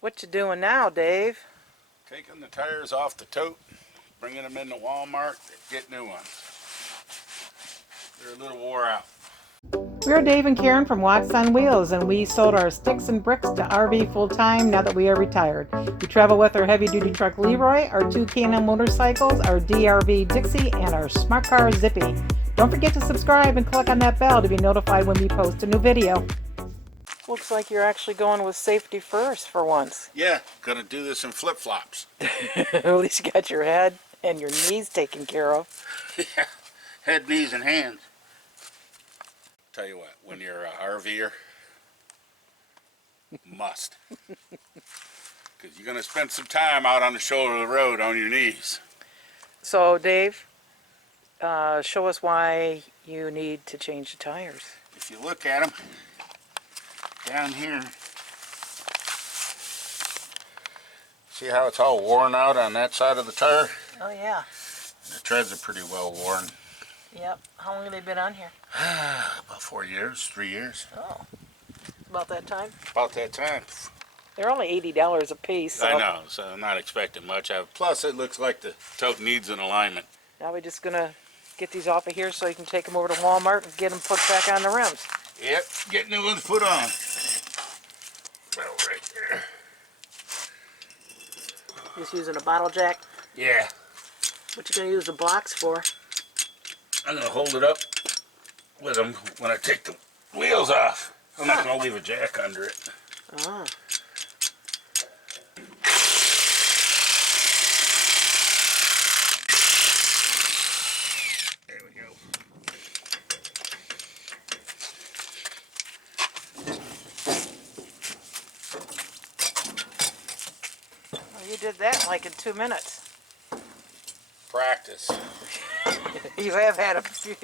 What you doing now, Dave? Taking the tires off the tote, bringing them into Walmart to get new ones. They're a little wore out. We're Dave and Karen from Watts on Wheels, and we sold our sticks and bricks to RV full-time now that we are retired. We travel with our heavy-duty truck Leroy, our two K&M motorcycles, our DRV Dixie, and our smart car Zippy. Don't forget to subscribe and click on that bell to be notified when we post a new video. Looks like you're actually going with safety first for once. Yeah, gonna do this in flip-flops. At least you got your head and your knees taken care of. Yeah, head, knees, and hands. Tell you what, when you're a RVer, must. Because you're gonna spend some time out on the shoulder of the road on your knees. So, Dave, show us why you need to change the tires. If you look at them, down here, see how it's all worn out on that side of the tire? Oh, yeah. The treads are pretty well worn. Yep. How long have they been on here? About 4 years, 3 years. Oh, about that time? About that time. They're only $80 a piece. So. I know, so I'm not expecting much. Plus, it looks like the tote needs an alignment. Now we're just going to get these off of here so you can take them over to Walmart and get them put back on the rims. Yep, get new ones put on. Well, right there. Just using a bottle jack? Yeah. What you going to use the blocks for? I'm going to hold it up with them when I take the wheels off. I'm not going to leave a jack under it. Oh. There we go. Well, you did that like in 2 minutes. Practice. You have had a few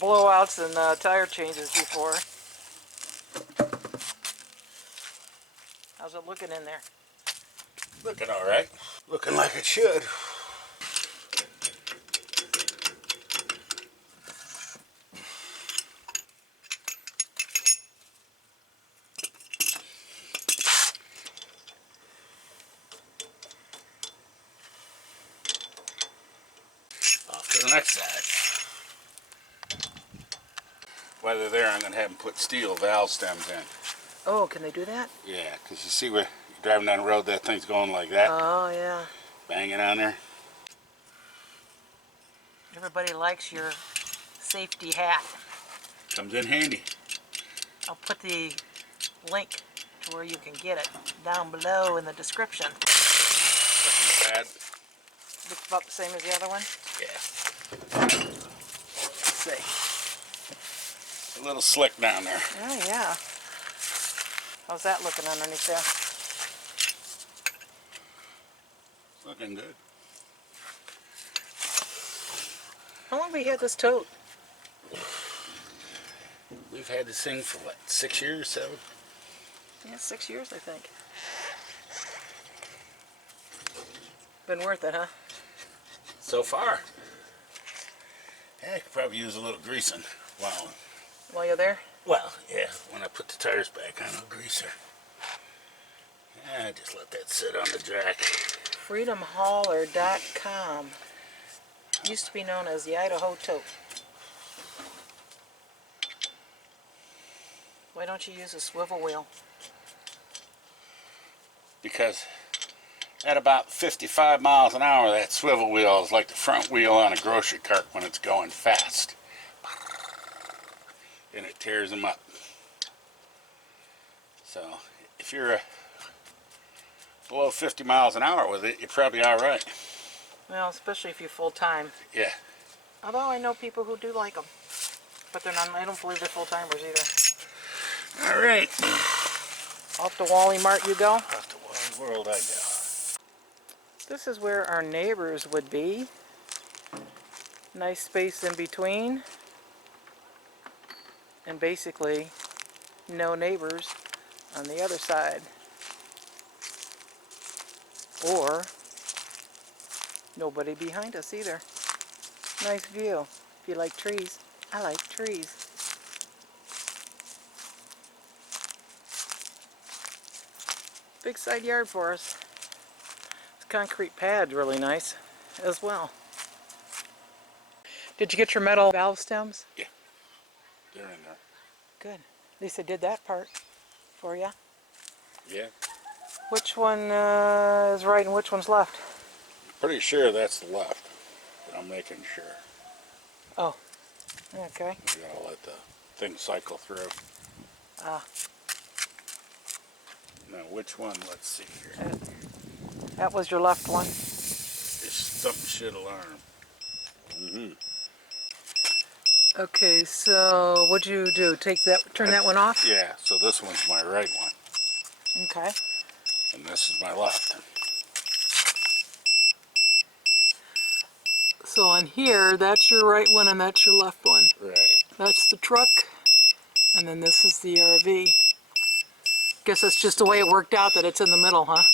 blowouts and tire changes before. How's it looking in there? Looking all right. Looking like it should. Off to the next side. While they're there, I'm going to have them put steel valve stems in. Oh, can they do that? Yeah, because you see where you're driving down the road, that thing's going like that. Oh, yeah. Banging on there. Everybody likes your safety hat. Comes in handy. I'll put the link to where you can get it down below in the description. Nothing bad. Looks about the same as the other one? Yeah. Let's see. A little slick down there. Oh, yeah. How's that looking underneath there? Looking good. How long have we had this tote? We've had this thing for what, 6 years, 7? Yeah, 6 years, I think. Been worth it, huh? So far. Yeah, I could probably use a little greasing. Wow. While you're there? Well, yeah, when I put the tires back on, I'll grease her. Yeah, just let that sit on the jack. freedomhauler.com. Used to be known as the Idaho tote. Why don't you use a swivel wheel? Because at about 55 miles an hour, that swivel wheel is like the front wheel on a grocery cart when it's going fast. And it tears them up. So if you're below 50 miles an hour with it, you're probably all right. Well, especially if you're full-time. Yeah. Although I know people who do like them. But they're not, I don't believe they're full-timers either. All right. Off to Wally Mart you go? Off to Wally World I go. This is where our neighbors would be. Nice space in between. And basically no neighbors on the other side. Or nobody behind us either. Nice view. If you like trees, I like trees. big side yard for us. This concrete pad's really nice as well. Did you get your metal valve stems? Yeah, they're in there. Good. At least they did that part for you. Yeah. Which one is right and which one's left? Pretty sure that's the left, but I'm making sure. Oh, okay. We gotta let the thing cycle through. Ah, Now, which one? Let's see here. that was your left one. It's something should alarm. Mm-hmm. Okay, so what'd you do? Take that, turn that one off? Yeah, so this one's my right one, Okay. and this is my left. So on here, that's your right one and that's your left one. Right. That's the truck, and then this is the RV. Guess that's just the way it worked out that it's in the middle, huh?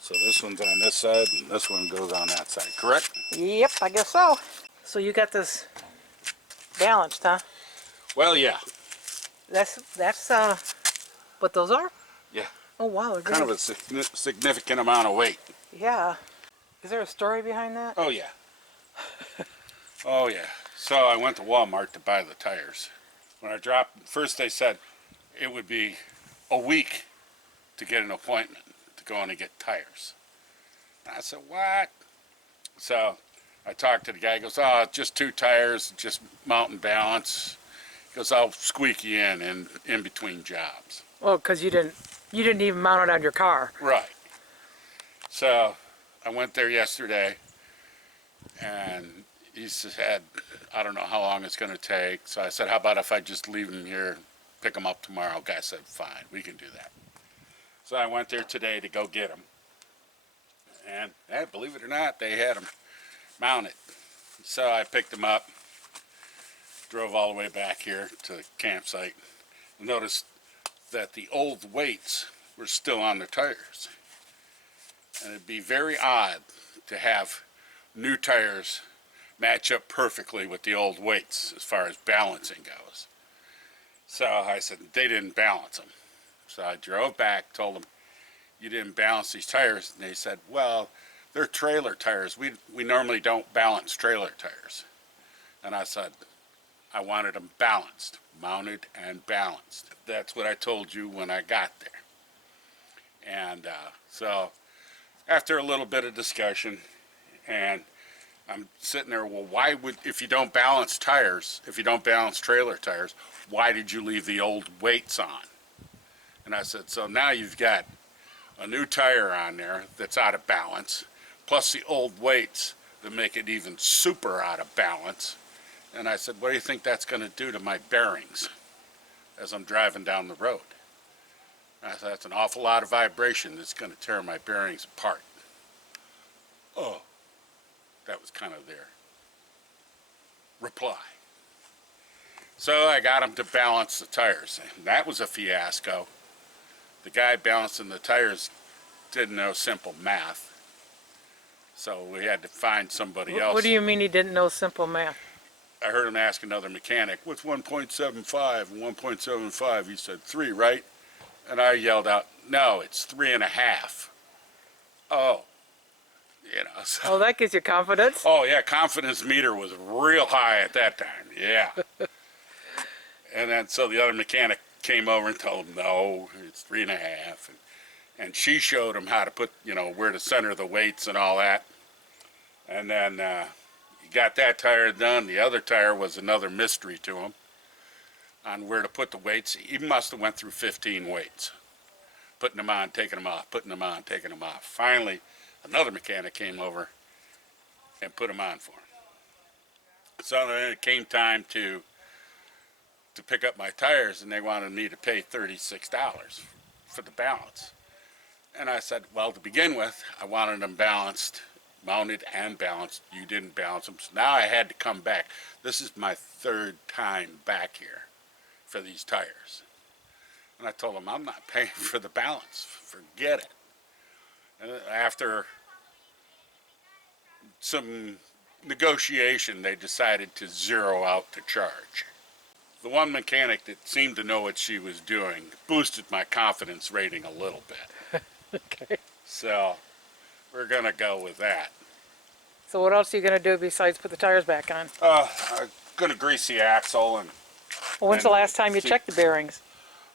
So this one's on this side, and this one goes on that side, correct? Yep, I guess so. So you got this balanced, huh? Well, yeah. That's what those are? Yeah. Oh wow, they're Kind of good. a significant amount of weight. Yeah. Is there a story behind that? Oh, yeah. Oh, yeah. So I went to Walmart to buy the tires. When I dropped, first they said it would be a week to get an appointment to go in and get tires. And I said, what? So I talked to the guy. He goes, oh, it's just 2 tires, just mount and balance. He goes, I'll squeak you in between jobs. Well, because you didn't even mount it on your car. Right. So I went there yesterday, and he said, I don't know how long it's going to take. So I said, how about if I just leave them here, pick them up tomorrow? Guy said, fine, we can do that. So I went there today to go get them. And believe it or not, they had them mounted. So I picked them up, drove all the way back here to the campsite, and noticed that the old weights were still on the tires. And it'd be very odd to have new tires match up perfectly with the old weights as far as balancing goes. So I said, they didn't balance them. So I drove back, told them, you didn't balance these tires. And they said, well, they're trailer tires. We normally don't balance trailer tires. And I said, I wanted them balanced, mounted and balanced. That's what I told you when I got there. And so after a little bit of discussion, and I'm sitting there, well, why would, if you don't balance tires, if you don't balance trailer tires, why did you leave the old weights on? And I said, so now you've got a new tire on there that's out of balance, plus the old weights that make it even super out of balance. And I said, what do you think that's going to do to my bearings as I'm driving down the road? And I said, that's an awful lot of vibration that's going to tear my bearings apart. Oh, that was kind of their reply. So I got them to balance the tires, and that was a fiasco. The guy balancing the tires didn't know simple math, so we had to find somebody else. What do you mean he didn't know simple math? I heard him ask another mechanic, what's 1.75 and 1.75? He said, 3, right? And I yelled out, no, it's 3.5. Oh, you know. So, Oh, that gives you confidence. oh, yeah, confidence meter was real high at that time, yeah. And then so the other mechanic came over and told him, no, it's 3.5. And she showed him how to put, you know, where to center the weights and all that. And then he got that tire done. The other tire was another mystery to him on where to put the weights. He must have went through 15 weights, putting them on, taking them off, putting them on, taking them off. Finally, another mechanic came over and put them on for him. So then it came time to pick up my tires, and they wanted me to pay $36 for the balance. And I said, well, to begin with, I wanted them balanced, mounted and balanced. You didn't balance them, so now I had to come back. This is my 3rd time back here for these tires. And I told them, I'm not paying for the balance. Forget it. And after some negotiation, they decided to zero out the charge. The one mechanic that seemed to know what she was doing boosted my confidence rating a little bit. Okay. So we're going to go with that. So what else are you going to do besides put the tires back on? I'm going to grease the axle. And Well, when's the last time you see- checked the bearings?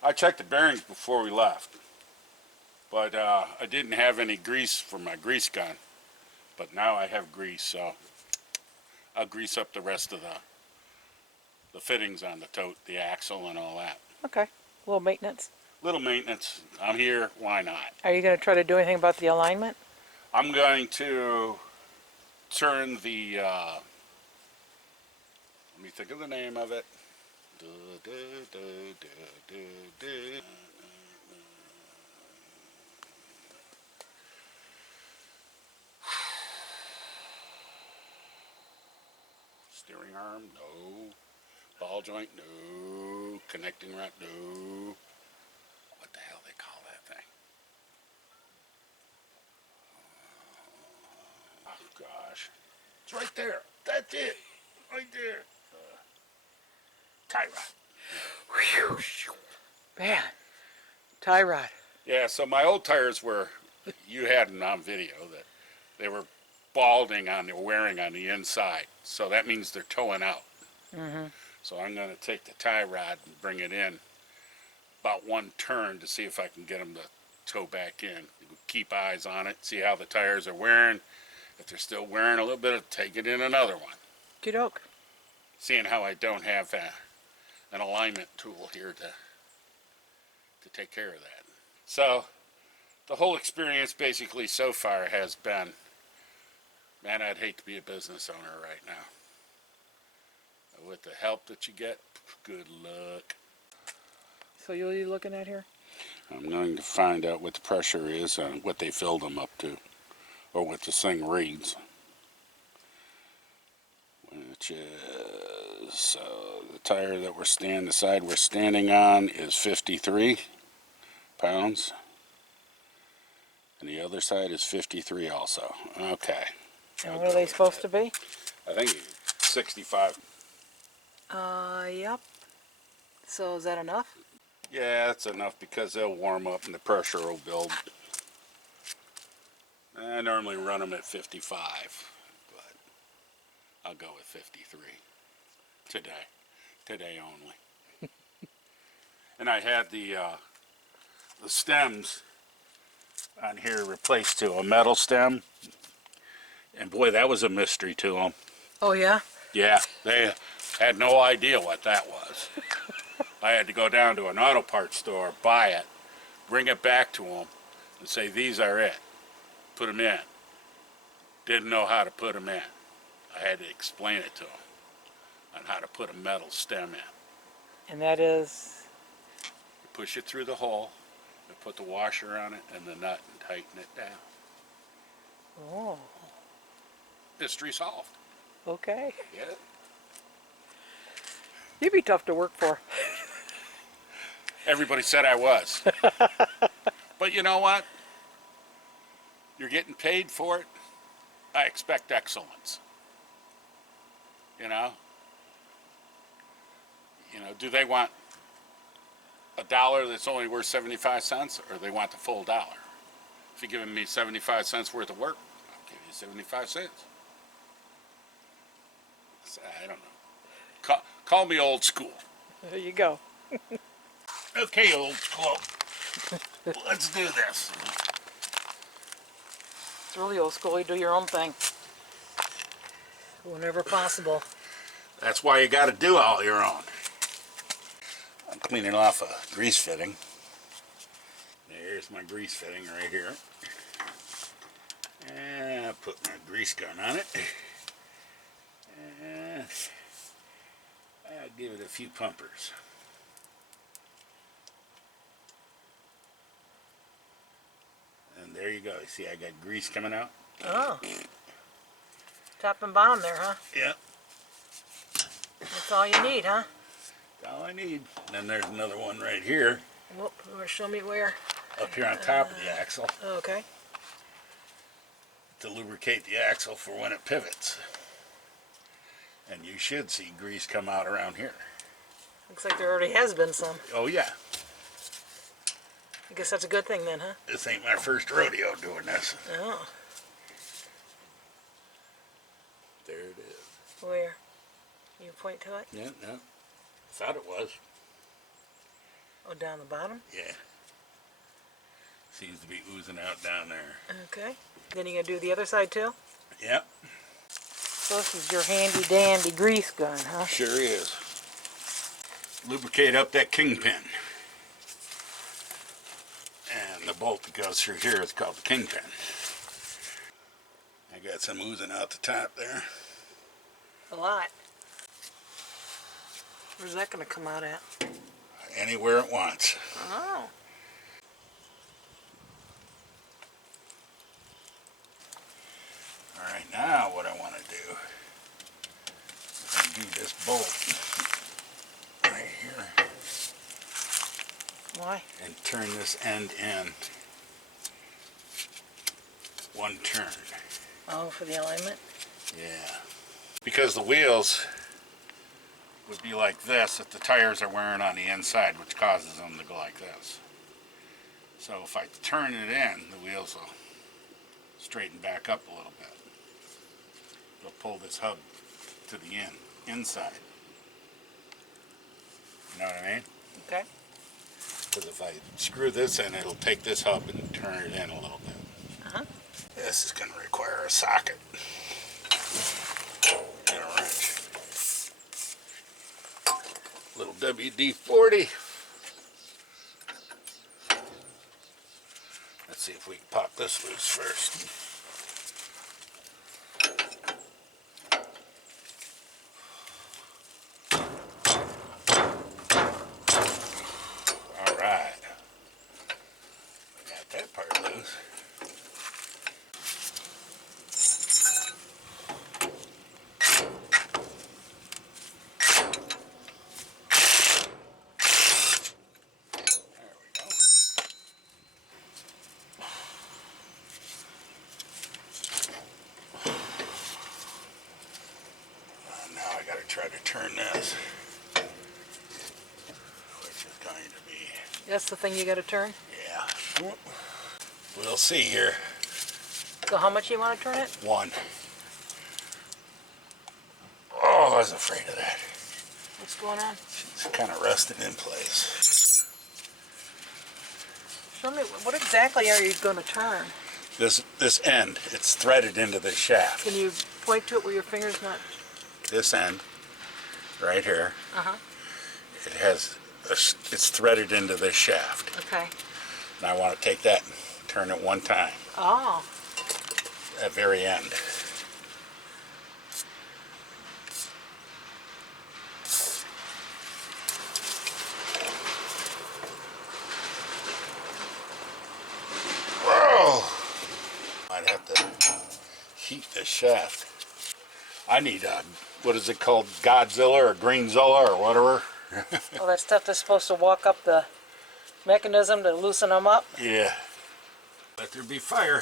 I checked the bearings before we left. But I didn't have any grease for my grease gun. But now I have grease, so I'll grease up the rest of the fittings on the tote, the axle and all that. Okay. A little maintenance. Little maintenance. I'm here, why not? Are you going to try to do anything about the alignment? I'm going to turn the, let me think of the name of it. Steering arm, no. Ball joint, no. Connecting rod, no. What the hell they call that thing? Oh gosh, it's right there. That's it, right there. Tie rod. Man, tie rod. Yeah, so my old tires were, you had them on video, that they were balding on, they're wearing on the inside. So that means they're towing out. So I'm going to take the tie rod and bring it in about one turn to see if I can get them to tow back in. Keep eyes on it, see how the tires are wearing. If they're still wearing a little bit, take it in another one. Good-doke. Seeing how I don't have an alignment tool here to take care of that. So the whole experience basically so far has been, man, I'd hate to be a business owner right now. With the help that you get, good luck. So you're looking at here? I'm going to find out what the pressure is and what they filled them up to, or what this thing reads. Which is, so the tire that the side we're standing on is 53 pounds. And the other side is 53 also. Okay. And what are they supposed to be? I think 65. Yep. So is that enough? Yeah, that's enough because they'll warm up and the pressure will build. I normally run them at 55, but I'll go with 53 today only. And I had the stems on here replaced to a metal stem, and boy, that was a mystery to them. Oh, yeah? Yeah, they had no idea what that was. I had to go down to an auto parts store, buy it, bring it back to them, and say, these are it. Put them in. Didn't know how to put them in. I had to explain it to them on how to put a metal stem in. And that is? You push it through the hole, you put the washer on it and the nut and tighten it down. Oh, Mystery solved. okay. Yeah. You'd be tough to work for. Everybody said I was. But you know what? You're getting paid for it. I expect excellence. You know? Do they want $1 that's only worth 75 cents, or they want the full dollar? If you're giving me 75 cents worth of work, I'll give you 75 cents. So, I don't know. Call me old school. There you go. Okay, old school. Let's do this. It's really old school. You do your own thing. Whenever possible. That's why you got to do all your own. I'm cleaning off a grease fitting. There's my grease fitting right here. And I put my grease gun on it. And I'll give it a few pumpers. And there you go. You see I got grease coming out? Oh. Top and bottom there, huh? Yep. That's all you need, huh? That's all I need. And then there's another one right here. Whoop, you want to show me where? Up here on top of the axle. Okay. To lubricate the axle for when it pivots. And you should see grease come out around here. Looks like there already has been some. Oh yeah. I guess that's a good thing then, huh? This ain't my first rodeo doing this. Oh. There it is. Where? You point to it? Yeah, no. Thought it was. Oh, down the bottom? Yeah. Seems to be oozing out down there. Okay. Then you gonna do the other side too? Yep. So this is your handy dandy grease gun, huh? Sure is. Lubricate up that kingpin. And the bolt that goes through here is called the kingpin. I got some oozing out the top there. A lot. Where's that gonna come out at? Anywhere it wants. Oh. Alright, now what I want to do is undo this bolt right here Why? and turn this end in one turn. Oh, for the alignment? Yeah. Because the wheels would be like this if the tires are wearing on the inside, which causes them to go like this. So if I turn it in, the wheels will straighten back up a little bit. It'll pull this hub to the inside. You know what I mean? Okay. Because if I screw this in, it'll take this hub and turn it in a little bit. Uh-huh. This is going to require a socket and a wrench. Little WD-40. Let's see if we can pop this loose first. All right. We got that part loose. Try to turn this, which is going to be... That's the thing you gotta turn? Yeah. We'll see here. So how much you want to turn it? One. Oh, I was afraid of that. What's going on? It's kind of rusted in place. Show me, what exactly are you going to turn? This end, it's threaded into the shaft. Can you point to it where your finger's not? This end, right here, Uh-huh. it has, it's threaded into this shaft. Okay. And I want to take that and turn it one time. Oh. At very end. Whoa! I'd have to heat the shaft. I need a, what is it called, 𝗣𝗟𝗬𝗟𝗏 or 𝗓𝗍𝒻𝒻 or whatever. All that stuff that's supposed to walk up the mechanism to loosen them up? Yeah. Let there be fire.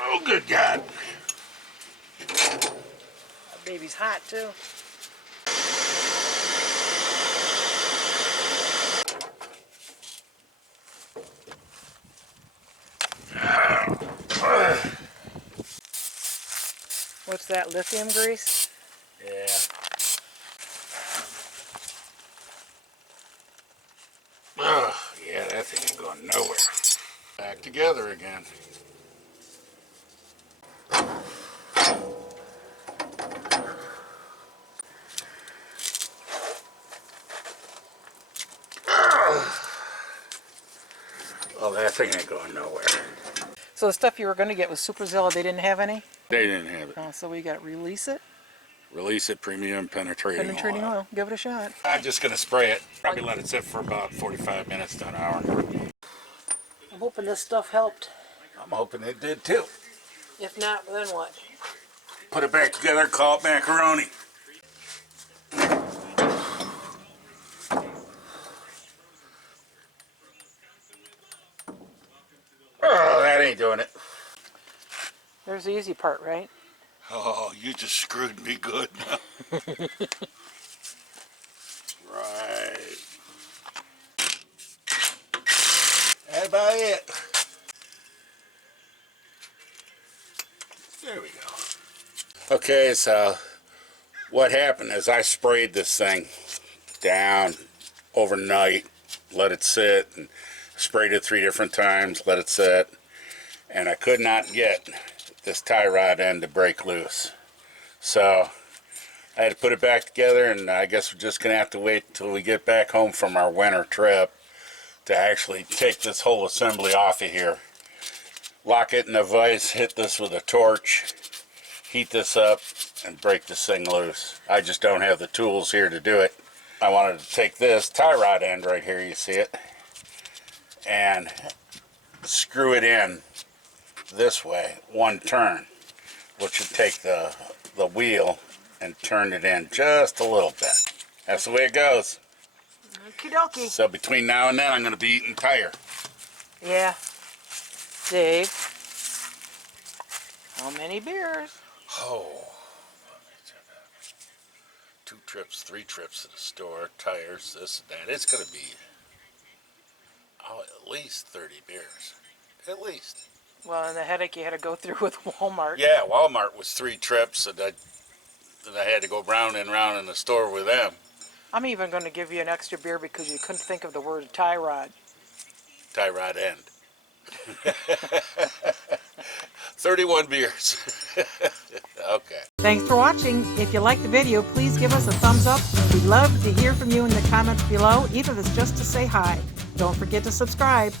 Oh, good God. That baby's hot too. What's that, lithium grease? Yeah. Oh, yeah, that thing ain't going nowhere. Back together again. Oh, that thing ain't going nowhere. So the stuff you were going to get was 𝗶𝗟𝗍𝗍𝗍𝗟, they didn't have any? They didn't have it. Oh, so we got to release it. Release it, premium penetrating Penetrating oil. Give it a shot. I'm just going to spray it. Probably let it sit for about 45 minutes to an hour. I'm hoping this stuff helped. I'm hoping it did too. If not, then what? Put it back together, call it macaroni. ain't doing it. There's the easy part, right? Oh, you just screwed me good now. Right. That's about it. There we go. Okay, so what happened is I sprayed this thing down overnight, let it sit, and sprayed it 3 different times, let it sit, and I could not get this tie rod end to break loose. So I had to put it back together, and I guess we're just going to have to wait until we get back home from our winter trip to actually take this whole assembly off of here. Lock it in a vise, hit this with a torch, heat this up, and break this thing loose. I just don't have the tools here to do it. I wanted to take this tie rod end right here, you see it, and screw it in this way, one turn, which would take the wheel and turn it in just a little bit. That's the way it goes. Okie dokie. So between now and then, I'm going to be eating tire. Yeah. Dave, how many beers? Oh, 2 trips, 3 trips to the store, tires, this and that. It's going to be, at least 30 beers. At least. Well, and the headache you had to go through with Walmart. Yeah, Walmart was 3 trips, and I had to go round and round in the store with them. I'm even going to give you an extra beer because you couldn't think of the word tie rod. Tie rod end. 31 beers. Okay. Thanks for watching. If you liked the video, please give us a thumbs up. We'd love to hear from you in the comments below, even if it's just to say hi. Don't forget to subscribe.